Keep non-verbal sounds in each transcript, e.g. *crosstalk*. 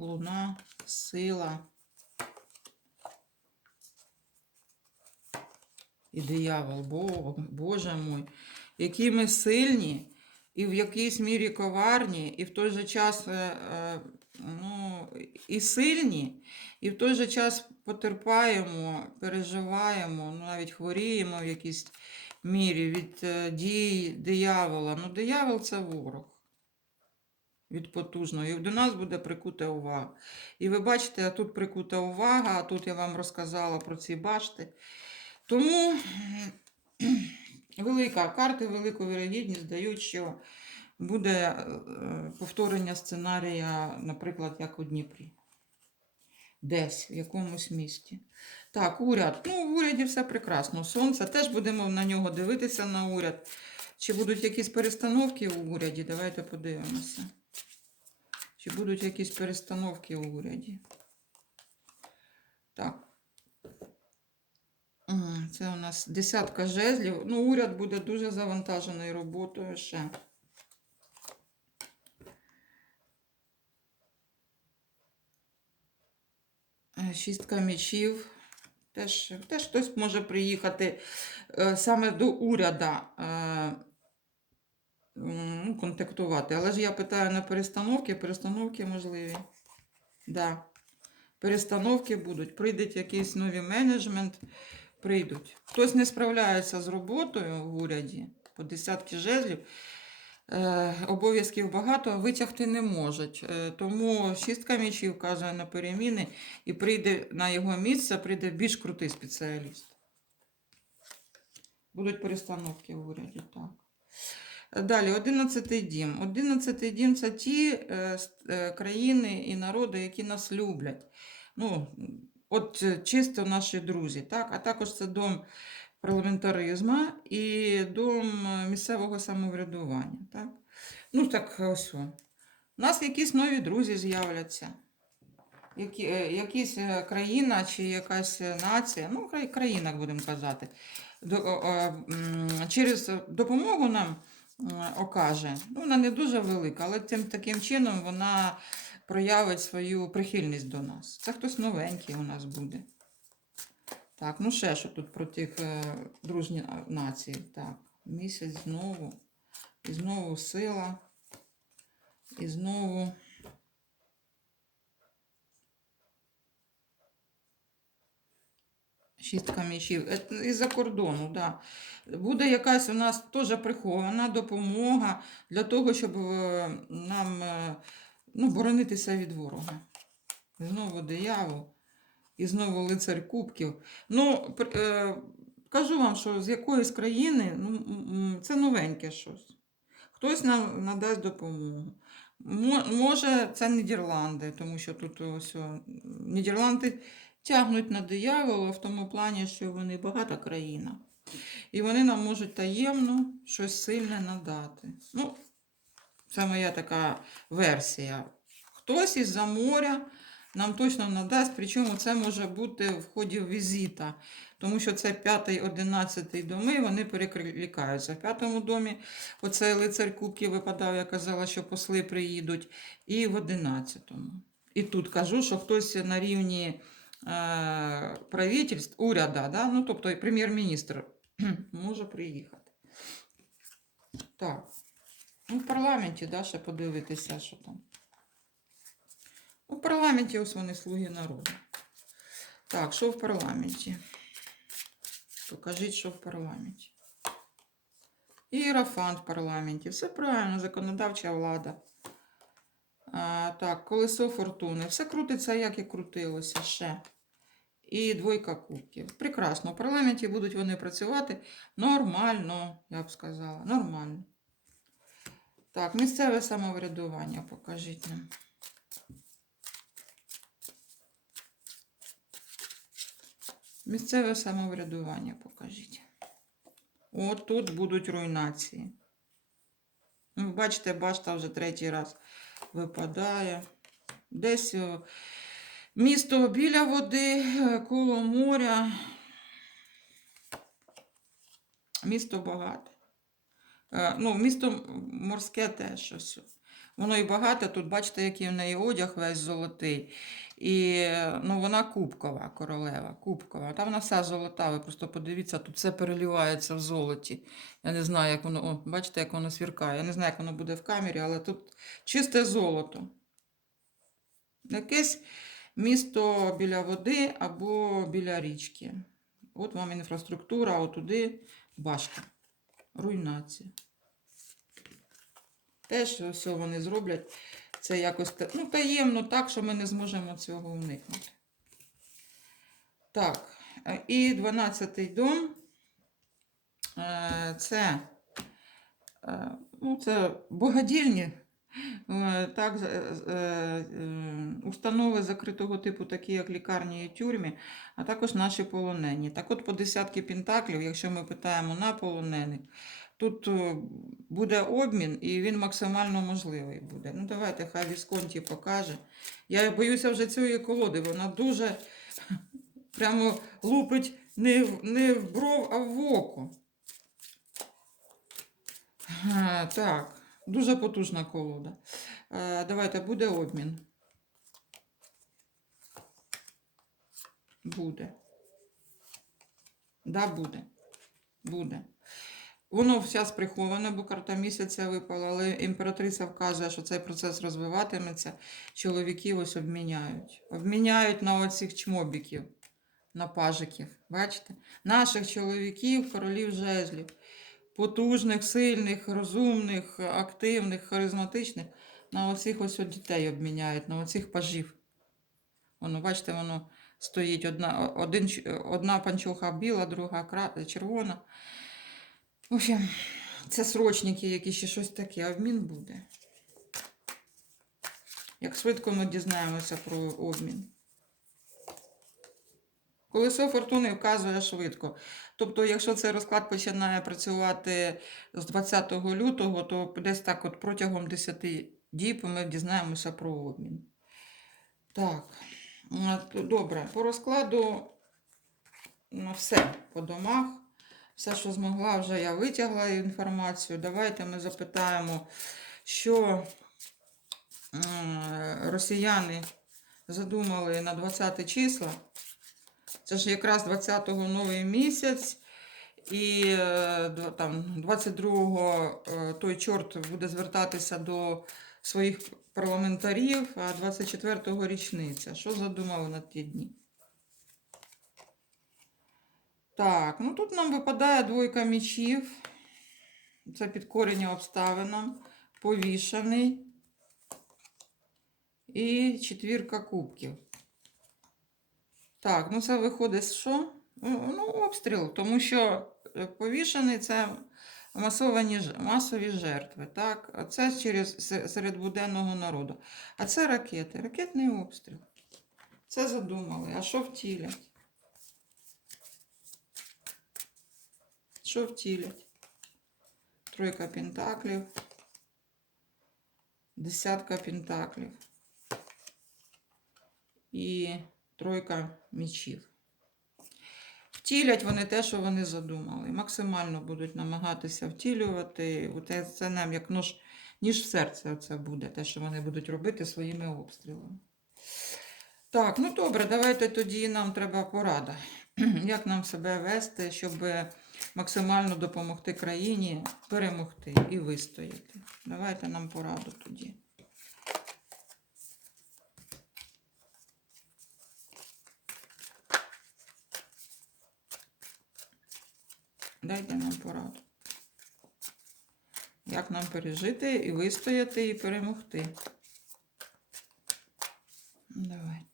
луна, сила. І диявол, Бог, Боже мой, які ми сильні і в якійсь мірі коварні, і в той же час е, е, ну, і сильні, і в той же час потерпаємо, переживаємо, ну, навіть хворіємо в якійсь мірі від е, дій диявола. Ну, диявол це ворог від потужного. І до нас буде прикута увага. І ви бачите, тут прикута увага, а тут я вам розказала про ці башти. Тому велика карти, велику вірогідність дають, що буде е, повторення сценарія, наприклад, як у Дніпрі. Десь, в якомусь місті. Так, уряд. Ну, в уряді все прекрасно. Сонце. Теж будемо на нього дивитися на уряд. Чи будуть якісь перестановки у уряді? Давайте подивимося. Чи будуть якісь перестановки у уряді? Так. Це у нас десятка жезлів. Ну, уряд буде дуже завантажений роботою ще. Е, Шістка мечів. Теж, теж хтось може приїхати е, саме до уряда е, ну, контактувати. Але ж я питаю на перестановки, перестановки можливі. Да. Перестановки будуть. Прийдуть якийсь новий менеджмент, прийдуть. Хтось не справляється з роботою в уряді по десятки жезлів. Е, обов'язків багато, а витягти не можуть. Е, тому шістка мічів каже на переміни, і прийде на його місце, прийде більш крутий спеціаліст. Будуть перестановки в уряді, так. Далі, 11 дім. 11 дім це ті е, е, країни і народи, які нас люблять. Ну, от е, чисто наші друзі, так? а також це дом парламентаризму і дом місцевого самоврядування. Так? Ну, так ось. У нас якісь нові друзі з'являться. Які, якісь країна чи якась нація, ну, країна, будемо казати, до, через допомогу нам окаже. Ну, вона не дуже велика, але тим таким чином вона проявить свою прихильність до нас. Це хтось новенький у нас буде. Так, ну ще що тут про тих е, дружні а, націй. Так, місяць знову. І знову сила. І знову. Шістка мечів. Е, Із-за кордону, да. Буде якась у нас теж прихована допомога для того, щоб е, нам е, ну, боронитися від ворога. Знову диявол. І знову лицар кубків. Ну, кажу вам, що з якоїсь країни ну, це новеньке щось. Хтось нам надасть допомогу. Може, це Нідерланди, тому що тут ось Нідерланди тягнуть на диявола в тому плані, що вони багата країна. І вони нам можуть таємно щось сильне надати. Ну, це моя така версія. Хтось із-за моря нам точно надасть, причому це може бути в ході візита, тому що це 5, 11 доми, вони перекликаються. В п'ятому домі оцей лицар кубків випадав, я казала, що посли приїдуть, і в 11-му. І тут кажу, що хтось на рівні правительств, уряда, да? ну, тобто прем'єр-міністр *clears throat* може приїхати. Так. Ну, в парламенті, да, ще подивитися, що там. У парламенті ось вони слуги народу. Так, що в парламенті? Покажіть, що в парламенті. Іерофант в парламенті. Все правильно, законодавча влада. А, так, колесо фортуни. Все крутиться, як і крутилося ще. І двойка кубків. Прекрасно. В парламенті будуть вони працювати нормально, я б сказала. Нормально. Так, місцеве самоврядування покажіть нам. Місцеве самоврядування покажіть. От тут будуть руйнації. Ну, бачите, башта вже третій раз випадає. Десь місто біля води, е, коло моря. Місто багате. Е, Ну, місто морське теж щось. Воно і багато, тут бачите, який в неї одяг весь золотий. І ну, вона кубкова королева, кубкова. Та вона вся золота. Ви просто подивіться, тут все переливається в золоті. Я не знаю, як воно. О, бачите, як воно свіркає. Я не знаю, як воно буде в камері, але тут чисте золото. Якесь місто біля води або біля річки. От вам інфраструктура, отуди башта. Руйнація. Теж все вони зроблять. Це якось ну, таємно так, що ми не зможемо цього уникнути. Так, е, і 12-й дом. Е, Це, е, ну, це богадільні. Так, установи закритого типу, такі як лікарні і тюрмі, а також наші полонені. Так от по десятки пентаклів, якщо ми питаємо на полонених, тут е, буде обмін і він максимально можливий буде. Ну давайте, хай Вісконті покаже. Я боюся вже цієї колоди, вона дуже *laughs* прямо лупить не в, не в бров, а в око. Так, дуже потужна колода. Е, Давайте, буде обмін. Буде. Да, буде. Буде. Воно зараз приховане, бо карта місяця випала, але імператриця вказує, що цей процес розвиватиметься. Чоловіків ось обміняють. Обміняють на оцих чмобіків, на пажиків. Бачите? Наших чоловіків, королів жезлів, потужних, сильних, розумних, активних, харизматичних, на оцих ось дітей обміняють, на оцих пажів. Воно, бачите, воно стоїть одна, один, одна панчоха біла, друга червона. В общем, це срочники, які ще щось таке, а обмін буде. Як швидко ми дізнаємося про обмін. Колесо фортуни вказує швидко. Тобто, якщо цей розклад починає працювати з 20 лютого, то десь так от протягом 10 діб ми дізнаємося про обмін. Так, добре. По розкладу все по домах. Все, що змогла, вже я витягла інформацію. Давайте ми запитаємо, що росіяни задумали на 20 числа. Це ж якраз 20-го новий місяць. І е, там 22-го е, той чорт буде звертатися до своїх парламентарів, а 24-го річниця. Що задумали на ті дні? Так, ну тут нам випадає двойка мічів. Це підкорення обставинам, повішаний. І четвірка кубків. Так, ну це виходить що? Ну, ну, обстріл, тому що е, повішений це масовані, масові жертви. Так? А це через серед буденного народу. А це ракети, ракетний обстріл. Це задумали. А що втілять? Що втілять? Тройка пентаклів, десятка пентаклів і тройка мічів. Втілять вони те, що вони задумали. Максимально будуть намагатися втілювати. Це нам як нож, ніж в серце це буде, те, що вони будуть робити своїми обстрілами. Так, ну добре, давайте тоді нам треба порада. *clears throat* Як нам себе вести, щоб максимально допомогти країні перемогти і вистояти. Давайте нам пораду тоді. Дайте нам пораду. Як нам пережити і вистояти, і перемогти. Давайте.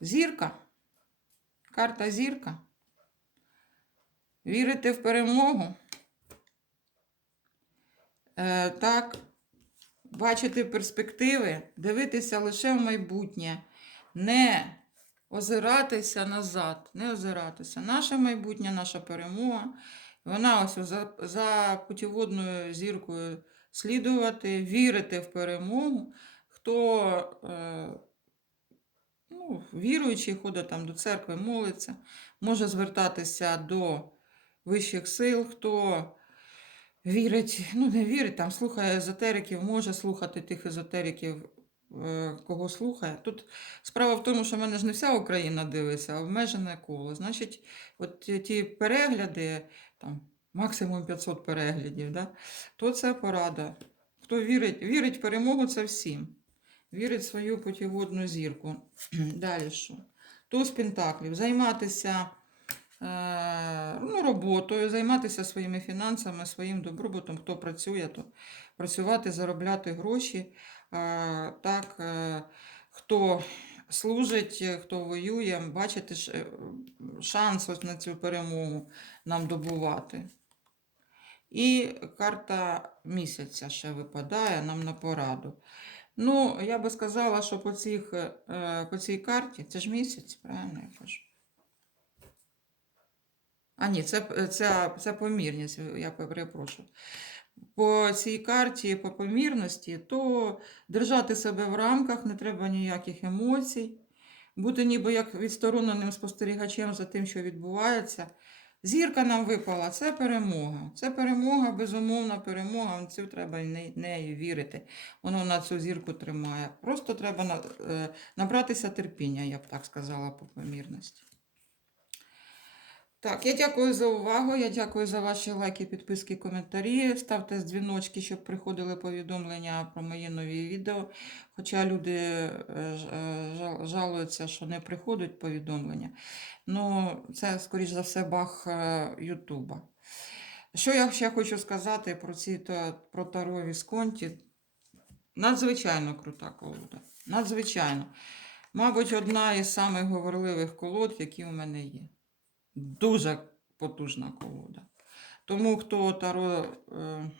Зірка. Карта зірка. Вірити в перемогу. Е, так, бачити перспективи, дивитися лише в майбутнє, не озиратися назад, не озиратися. Наше майбутнє, наша перемога. Вона ось за, за путіводною зіркою слідувати, вірити в перемогу. Хто е, ну, віруючий, ходить там до церкви, молиться, може звертатися до вищих сил, хто вірить, ну не вірить, там слухає езотериків, може слухати тих езотериків, е, кого слухає. Тут справа в тому, що в мене ж не вся Україна дивиться, а обмежене коло. Значить, от ті- перегляди, там максимум 500 переглядів, да, то це порада. Хто вірить, вірить в перемогу, це всім. Вірить в свою путіводну зірку. *clears throat* Далі що? Туз Пентаклів. Займатися е, ну, роботою, займатися своїми фінансами, своїм добробутом. Хто працює, то працювати, заробляти гроші. Е, так, е, хто служить, хто воює, бачите е, шанс ось на цю перемогу нам добувати. І карта місяця ще випадає нам на пораду. Ну, я би сказала, що по, цих, е, по цій карті, це ж місяць, правильно я кажу. А ні, це, це, це помірність, я перепрошую. По цій карті, по помірності, то держати себе в рамках, не треба ніяких емоцій, бути ніби як відстороненим спостерігачем за тим, що відбувається. Зірка нам випала, це перемога. Це перемога, безумовна перемога. В цю треба не- вірити. Воно на цю зірку тримає. Просто треба е, набратися терпіння, я б так сказала, по помірності. Так, я дякую за увагу. Я дякую за ваші лайки, підписки, коментарі. Ставте дзвіночки, щоб приходили повідомлення про мої нові відео. Хоча люди е, е, жал- жалуються, що не приходять повідомлення. Ну, це, скоріш за все, баг е, Ютуба. Що я ще хочу сказати про ці про Таро Вісконті? Надзвичайно крута колода. Надзвичайно. Мабуть, одна із самих говорливих колод, які у мене є. Дуже потужна колода. Тому хто Таро е,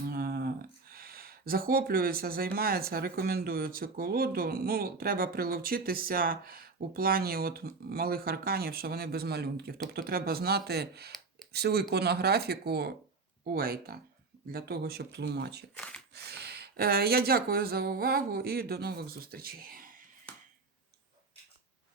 е, захоплюється, займається, рекомендую цю колоду. Ну, треба приловчитися у плані от малих арканів, що вони без малюнків. Тобто треба знати всю іконографіку Уейта для того, щоб тлумачити. Е, Я дякую за увагу і до нових зустрічей.